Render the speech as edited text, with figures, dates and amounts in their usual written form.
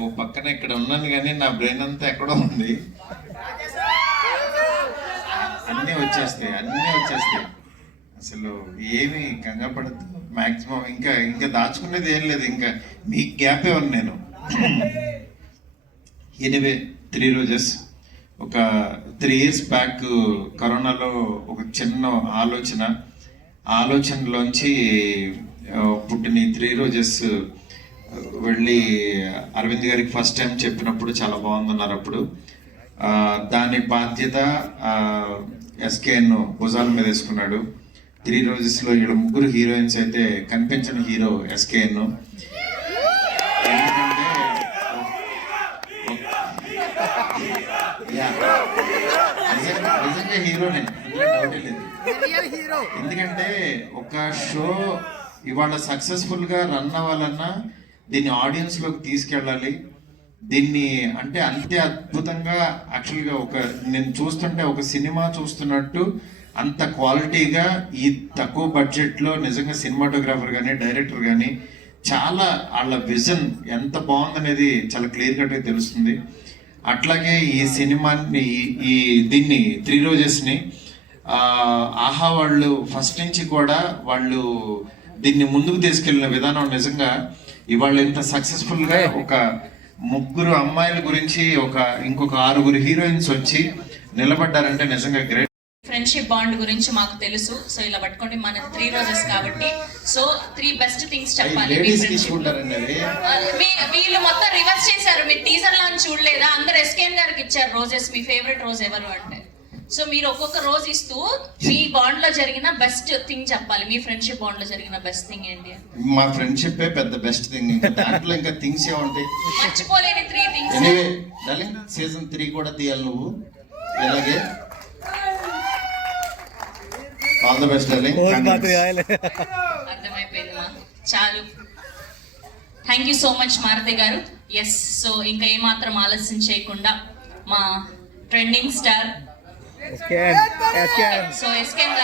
ఓ పక్కన ఇక్కడ ఉన్నాను కానీ నా బ్రెయిన్ అంతా ఎక్కడో ఉంది. అన్నీ వచ్చేస్తాయి. అసలు ఏమి కంగాపడద్దు. మాక్సిమం ఇంకా దాచుకునేది ఏం లేదు. ఇంకా మీకు గ్యాపే ఉంది. నేను ఎనివే 3 రోజెస్ ఒక 3 years బ్యాక్ కరోనాలో ఒక చిన్న ఆలోచనలోంచి పుట్టిన 3 రోజెస్ వెళ్ళి అరవింద్ గారికి ఫస్ట్ టైం చెప్పినప్పుడు చాలా బాగుందన్నారు. అప్పుడు దాని బాధ్యత ఎస్కేఎన్ భుజాల మీద వేసుకున్నాడు. 3 రోజెస్లో వీళ్ళ ముగ్గురు హీరోయిన్స్ అయితే కనిపించిన హీరో ఎస్కేఎన్. నిజంగా హీరోనే, ఎందుకంటే ఒక షో ఇవాళ సక్సెస్ఫుల్ గా రన్ అవ్వాలన్నా దీన్ని ఆడియన్స్ లోకి తీసుకెళ్ళాలి. దీన్ని అంటే అంతే అద్భుతంగా యాక్చువల్గా నేను చూస్తుంటే ఒక సినిమా చూస్తున్నట్టు అంత క్వాలిటీగా ఈ తక్కువ బడ్జెట్లో నిజంగా సినిమాటోగ్రాఫర్ కానీ డైరెక్టర్ కానీ చాలా వాళ్ళ విజన్ ఎంత బాగుందనేది చాలా క్లియర్ కట్గా తెలుస్తుంది. అట్లాగే ఈ సినిమాని దీన్ని 3 రోజెస్ని ఆహా వాళ్ళు ఫస్ట్ నుంచి కూడా వాళ్ళు దీన్ని ముందుకు తీసుకెళ్లిన విధానం నిజంగా ఇవాళ ఇంత సక్సెస్ఫుల్గా ఒక 3 అమ్మాయిల గురించి ఇంకొక 6 హీరోయిన్స్ వచ్చి నిలబడ్డారంటే నిజంగా గ్రేట్. ఫ్రెండ్షిప్ బాండ్ గురించి మాకు తెలుసు. సో ఇలా పట్టుకోండి, మన 3 రోజెస్ కాబట్టి. సో 3 బెస్ట్ థింగ్స్ చెప్పాలి. వీళ్ళు మొత్తం రివర్స్ చేశారు. మీరు టీజర్ లాంచ్ చూడలేదా? అందరు ఎస్కేఎన్ గారికి ఇచ్చారు రోజెస్. మీ ఫేవరెట్ రోజు ఎవరు అంటే, సో మీరు ఒక్కొక్క రోజు ఇస్తూ మీ బాండ్ లో జరిగిన బెస్ట్ థింగ్ చెప్పాలి. మీ ఫ్రెండ్షిప్ బాండ్ లో జరిగిన బెస్ట్ థింగ్ ఏంటి? మా ఫ్రెండ్షిప్ పెద్ద బెస్ట్ థింగ్. దాంట్లో ఇంకా థింగ్స్ ఏముంటాయి? మర్చిపోలేని 3 థింగ్స్. ఎనీవే డార్లింగ్, సీజన్ 3 కూడా తీయాలి నువ్వు. ఇలాగే ఆల్ ది బెస్ట్ డార్లింగ్. అర్థమైపోయింది మా, చాలు. Thank you so much Maruti గారు. ఎస్, సో ఇంకా ఏమాత్రం ఆలస్యం చేయకుండా మా ట్రెండింగ్ స్టార్ సో ఎస్కేఎన్